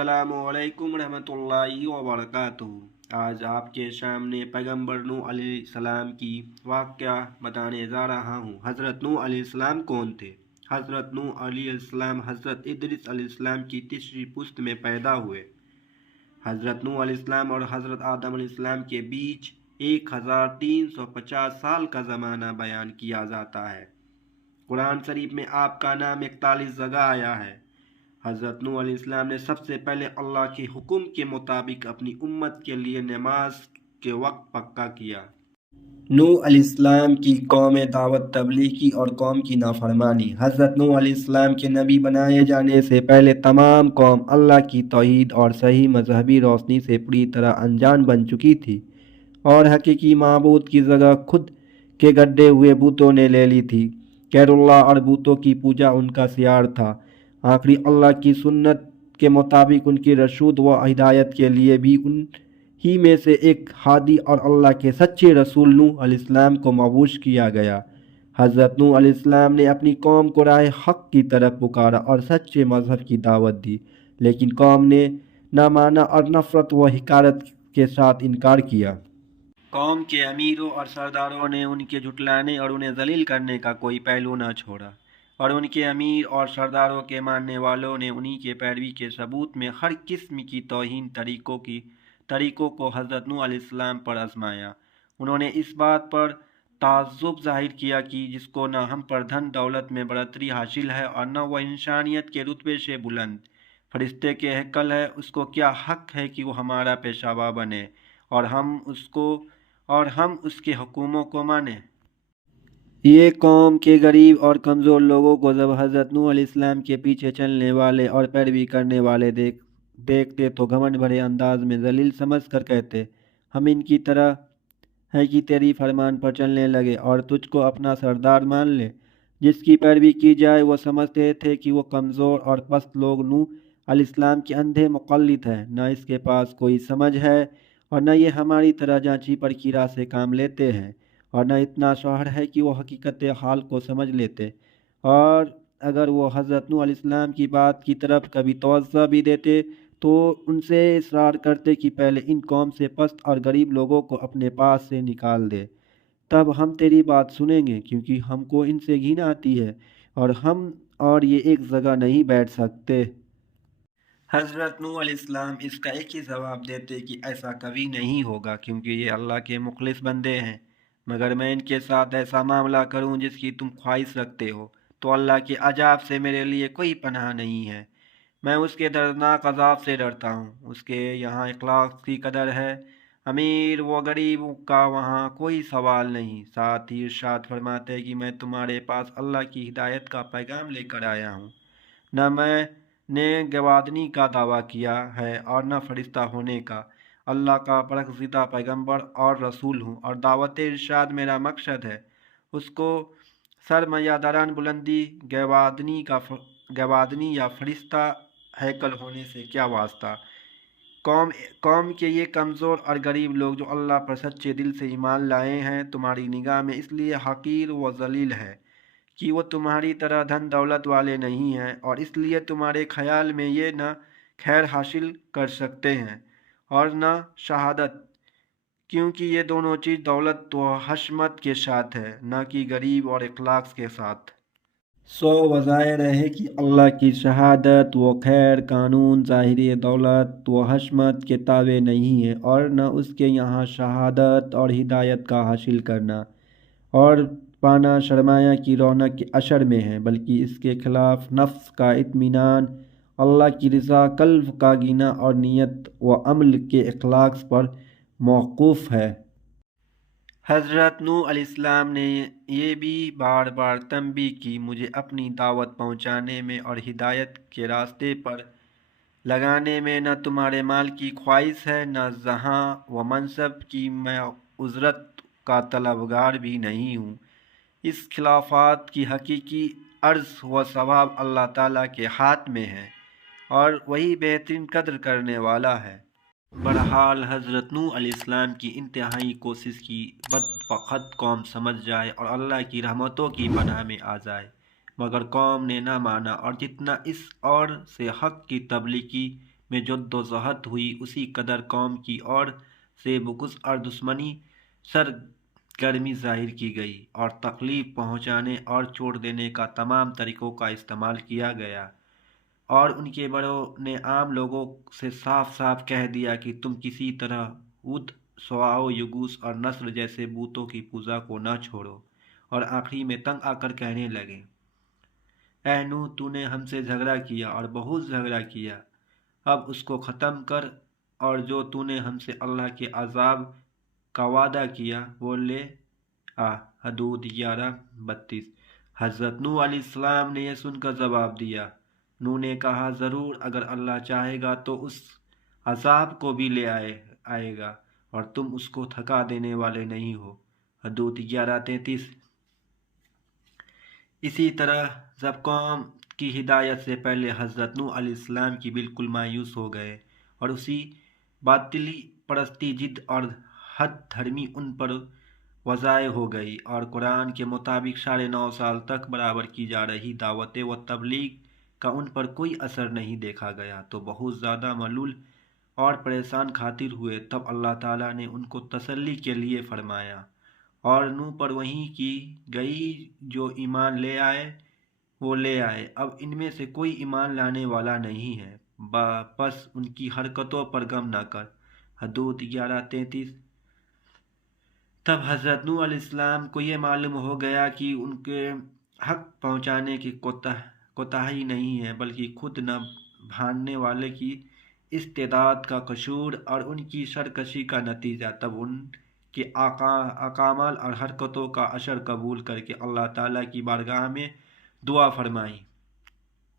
अस्सलामु अलैकुम रहमतुल्लाहि व बरकातुहू। आज आपके सामने पैगम्बर नूह अलैहिस्सलाम की वाक़या बताने जा रहा हूँ। हज़रत नूह अलैहिस्सलाम कौन थे? हज़रत नूह अलैहिस्सलाम हज़रत इदरीस अलैहिस्सलाम की तीसरी पुश्त में पैदा हुए। हज़रत नूह अलैहिस्सलाम और हज़रत आदम अलैहिस्सलाम के बीच 1350 साल का ज़माना बयान किया जाता है। कुरान शरीफ में आपका नाम 41 जगह आया है। हज़रत नूह अलैहिस्सलाम ने सबसे पहले अल्लाह के हुक्म के मुताबिक अपनी उम्मत के लिए नमाज के वक्त पक्का किया। नूह अलैहिस्सलाम की कौम दावत तबलीग की और कौम की नाफरमानी। हज़रत नूह अलैहिस्सलाम के नबी बनाए जाने से पहले तमाम कौम अल्लाह की तौहीद और सही मजहबी रोशनी से पूरी तरह अनजान बन चुकी थी और हकीकी माबूद की जगह खुद के गड्ढे हुए बूतों ने ले ली थी। गैरुल्लाह और बूतों की पूजा उनका शियार था। आखिरी अल्लाह की सुन्नत के मुताबिक उनकी रसूद व हिदायत के लिए भी उन ही में से एक हादी और अल्लाह के सच्चे रसूल नूह अलैहिस्सलाम को मबूस किया गया। हज़रत नूह अलैहिस्सलाम ने अपनी कौम को राह हक़ की तरफ पुकारा और सच्चे मज़हब की दावत दी, लेकिन कौम ने ना माना और नफ़रत व हिकारत के साथ इनकार किया। कौम के अमीरों और सरदारों ने उनके झुटलाने और उन्हें जलील करने का कोई पहलू न छोड़ा और उनके अमीर और सरदारों के मानने वालों ने उन्हीं के पैरवी के सबूत में हर किस्म की तौहीन तरीक़ों को हज़रत नूह अलैहिस्सलाम पर आजमाया। उन्होंने इस बात पर ताज्जुब ज़ाहिर किया कि जिसको न हम पर धन दौलत में बढ़तरी हासिल है और न वह इंसानियत के रुतबे से बुलंद फरिश्ते के हैकल है, उसको क्या हक़ है कि वो हमारा पेशवा बने और हम उसके हुक्मों को माने। ये कौम के गरीब और कमज़ोर लोगों को जब हज़रत नूह अलैहिस्सलाम के पीछे चलने वाले और पैरवी करने वाले देखते तो घमंड भरे अंदाज में जलील समझ कर कहते, हम इनकी तरह है कि तेरी फरमान पर चलने लगे और तुझको अपना सरदार मान ले। जिसकी पैरवी की जाए वो समझते थे कि वो कमज़ोर और पस्त लोग नूह अलैहिस्सलाम के अंधे मुक़ल्लिद है, न इसके पास कोई समझ है और न ये हमारी तरह जांची परखी राह से काम लेते हैं और न इतना शौहर है कि वो हकीकत हाल को समझ लेते, और अगर वो हज़रत नूह अलैहिस्सलाम की बात की तरफ कभी तवज्जो भी देते तो उनसे इसरार करते कि पहले इन कौम से पस्त और गरीब लोगों को अपने पास से निकाल दे, तब हम तेरी बात सुनेंगे, क्योंकि हमको इनसे घिन आती है और हम और ये एक जगह नहीं बैठ सकते। हज़रत नूह अलैहिस्सलाम इसका एक ही जवाब देते कि ऐसा कभी नहीं होगा, क्योंकि ये अल्लाह के मुखलिस बंदे हैं। मगर मैं इनके साथ ऐसा मामला करूं जिसकी तुम ख्वाहिश रखते हो तो अल्लाह के अजाब से मेरे लिए कोई पनाह नहीं है। मैं उसके दर्दनाक अजाब से डरता हूँ। उसके यहाँ इखलास की कदर है, अमीर व गरीब का वहाँ कोई सवाल नहीं। साथ ही इरशाद फरमाते हैं कि मैं तुम्हारे पास अल्लाह की हिदायत का पैगाम लेकर आया हूँ। न मैंने गवादनी का दावा किया है और न फरिश्ता होने का। अल्लाह का बरगज़िदा पैगम्बर और रसूल हूँ और दावत इरशाद मेरा मकसद है। उसको सरमयादारान बुलंदी गवादनी या फरिश्ता हैकल होने से क्या वास्ता। कौम के ये कमज़ोर और गरीब लोग जो अल्लाह पर सच्चे दिल से ईमान लाए हैं तुम्हारी निगाह में इसलिए हकीर व जलील है कि वो तुम्हारी तरह धन दौलत वाले नहीं हैं, और इसलिए तुम्हारे ख्याल में ये न खैर हासिल कर सकते हैं और न शहादत, क्योंकि ये दोनों चीज़ दौलत व हशमत के साथ है, न कि गरीब और इखलास के साथ। सो वज़ाहिर है कि अल्लाह की शहादत व खैर कानून ज़ाहिरी दौलत व हशमत के ताबे नहीं है और न उसके यहाँ शहादत और हिदायत का हासिल करना और पाना सरमाया की रौनक के अशर में है, बल्कि इसके खिलाफ नफ्स का इत्मीनान, अल्लाह की रज़ा, कल्ब का गीना और नीयत व अमल के इखलास पर मौक़ूफ़ है। हज़रत नूह अलैहिस्सलाम ने ये भी बार बार तंबीह की, मुझे अपनी दावत पहुँचाने में और हिदायत के रास्ते पर लगाने में न तुम्हारे माल की ख्वाहिश है, न जहाँ व मनसब की मैं उजरत का तलबगार भी नहीं हूँ। इस खिलाफत की हकीकी अर्ज़ व सवाब अल्लाह ताला के हाथ में है और वही बेहतरीन कद्र करने वाला है। बहरहाल हज़रत नूह अलैहिस्सलाम की इंतहाई कोशिश की बदबख्त कौम समझ जाए और अल्लाह की रहमतों की पनाह में आ जाए, मगर कौम ने ना माना और जितना इस और से हक़ की तबलीग की میں جدوجہد ہوئی اسی قدر قوم کی اور سے بغض اور دشمنی سرگرمی ظاہر کی گئی اور تکلیف پہنچانے اور چھوڑ دینے کا تمام طریقوں کا استعمال کیا گیا، اور ان کے بڑوں نے عام لوگوں سے صاف صاف کہہ دیا کہ تم کسی طرح ود، سواؤ، یگوس اور نصر جیسے بتوں کی پوجا کو نہ چھوڑو، اور آخری میں تنگ آ کر کہنے لگے، اے نوح، تو نے ہم سے جھگڑا کیا اور بہت جھگڑا کیا، اب اس کو ختم کر، اور جو تو نے ہم سے اللہ کے عذاب کا وعدہ کیا وہ لے آ۔ حدود 11:32۔ حضرت نوح علیہ السلام نے یہ سن کر جواب دیا، نوح نے کہا، ضرور اگر اللہ چاہے گا تو اس عذاب کو بھی لے آئے گا اور تم اس کو تھکا دینے والے نہیں ہو۔ حدود 11:33۔ اسی طرح جب قوم کی ہدایت سے پہلے حضرت نوح علیہ السلام کی بالکل مایوس ہو گئے اور اسی باطلی پرستی، جد اور حد دھرمی ان پر وضع ہو گئی اور قرآن کے مطابق 9.5 سال تک برابر کی جا رہی دعوت و تبلیغ کا ان پر کوئی اثر نہیں دیکھا گیا تو بہت زیادہ ملول اور پریشان خاطر ہوئے۔ تب اللہ تعالیٰ نے ان کو تسلی کے لیے فرمایا، اور نوح پر وحی کی گئی جو ایمان لے آئے وہ لے آئے، اب ان میں سے کوئی ایمان لانے والا نہیں ہے، بس ان کی حرکتوں پر غم نہ کر۔ حدود 11:33۔ تب حضرت نوح علیہ السلام کو یہ معلوم ہو گیا کہ ان کے حق پہنچانے کی کوتاہی نہیں ہے بلکہ خود نہ بھاننے والے کی استعداد کا قصور اور ان کی سرکشی کا نتیجہ۔ تب ان کے اعمال اور حرکتوں کا اثر قبول کر کے اللہ تعالیٰ کی بارگاہ میں دعا فرمائی۔